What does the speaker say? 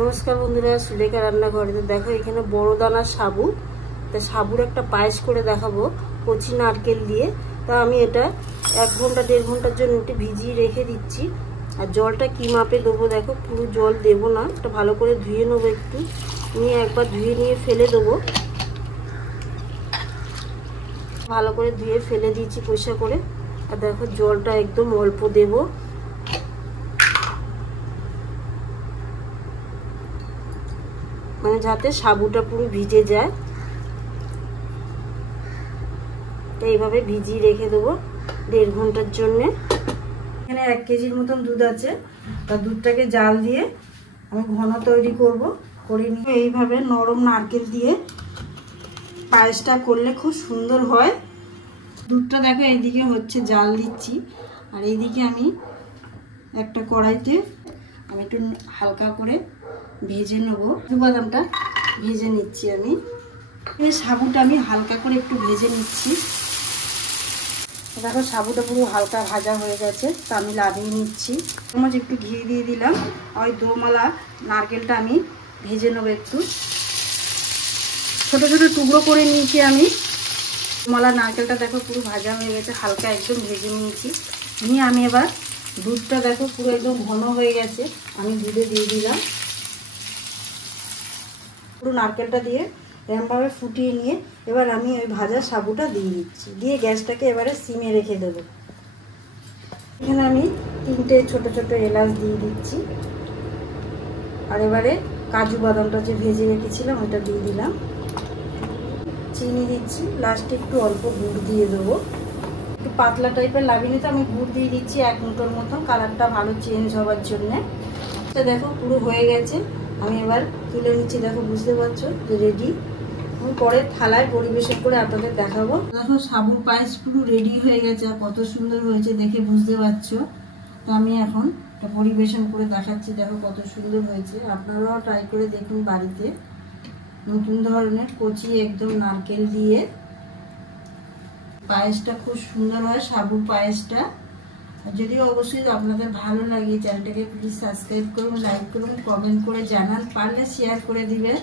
নমস্কার বন্ধুরা, সুলেখা রান্নাঘরে। তো দেখো এখানে বড় দানার সাবু, তা সাবুর একটা পায়েস করে দেখাবো কচি নারকেল দিয়ে। তা আমি এটা 1 ঘন্টা 1.5 ঘন্টার জন্য একটু ভিজিয়ে রেখে দিচ্ছি। আর জলটা কি মাপে দেবো দেখো, পুরো জল দেবো না, এটা ভালো করে ধুয়ে নেবো, একটু নিয়ে একবার ধুয়ে নিয়ে ফেলে দেবো। ভালো করে ধুয়ে ফেলে দিয়েছি পরিষ্কার করে। আর দেখো জলটা একদম অল্প দেবো, মানে যাতে সাবুটা পুরো ভিজে যায়। তো এইভাবে ভিজিয়ে রেখে দেবো 1.5 ঘন্টার জন্যে। এখানে 1 কেজির মতন দুধ আছে, তা দুধটাকে জাল দিয়ে আমি ঘন তৈরি করে নিয়ে এইভাবে নরম নারকেল দিয়ে পায়েসটা করলে খুব সুন্দর হয়। দুধটা দেখো এইদিকে হচ্ছে, জাল দিচ্ছি, আর এইদিকে আমি একটা কড়াইতে আমি একটু হালকা করে ভেজে নেবো। বাদামটা ভেজে নিচ্ছি আমি, এই সাবুটা আমি হালকা করে একটু ভেজে নিচ্ছি। দেখো সাবুটা পুরো হালকা ভাজা হয়ে গেছে, তা আমি লাভিয়ে নিচ্ছি। চামচ একটু ঘি দিয়ে দিলাম। ওই দোমালা নারকেলটা আমি ভেজে নেবো, একটু ছোট ছোট টুকরো করে নিয়েছি আমি। দোমালা নারকেলটা দেখো পুরো ভাজা হয়ে গেছে, হালকা একদম ভেজে নিয়েছি। নিয়ে আমি এবার দুধটা দেখো পুরো একদম ঘন হয়ে গেছে, আমি দুধে দিয়ে দিলাম। পুরো নারকেলটা দিয়ে এরকমভাবে ফুটিয়ে নিয়ে এবার আমি ওই ভাজা সাবুটা দিয়ে দিচ্ছি, দিয়ে গ্যাসটাকে এবারে সিমে রেখে দেবো। এখানে আমি 3টে ছোট ছোট এলাচ দিয়ে দিচ্ছি। আর এবারে কাজু বাদামটা যে ভেজে রেখেছিলাম ওটা দিয়ে দিলাম। চিনি দিচ্ছি, লাস্টে একটু অল্প গুড় দিয়ে দেবো। একটু পাতলা টাইপের লাগিয়ে নিতে আমি গুড় দিয়ে দিচ্ছি 1 মুঠোর মতন, কালারটা ভালো চেঞ্জ হওয়ার জন্যে। এটা দেখো পুরো হয়ে গেছে, আমি এবার তুলে নিচ্ছি। দেখো বুঝতে পারছো যে রেডি। আমি পরে থালায় পরিবেশন করে আপনাদের দেখাবো। দেখো সাবুর পায়েস পুরো রেডি হয়ে গেছে, আর কত সুন্দর হয়েছে দেখে বুঝতে পারছো। তো আমি এখন এটা পরিবেশন করে দেখাচ্ছি, দেখো কত সুন্দর হয়েছে। আপনারাও ট্রাই করে দেখুন বাড়িতে। নতুন ধরনের কচি একদম নারকেল দিয়ে পায়েসটা খুব সুন্দর হয়, সাবুর পায়েসটা। যদিও অবশ্যই আপনাদের ভালো লাগে, চ্যানেলটাকে প্লিজ সাবস্ক্রাইব করুন, লাইক করুন, কমেন্ট করে জানান, পারলে শেয়ার করে দিবেন।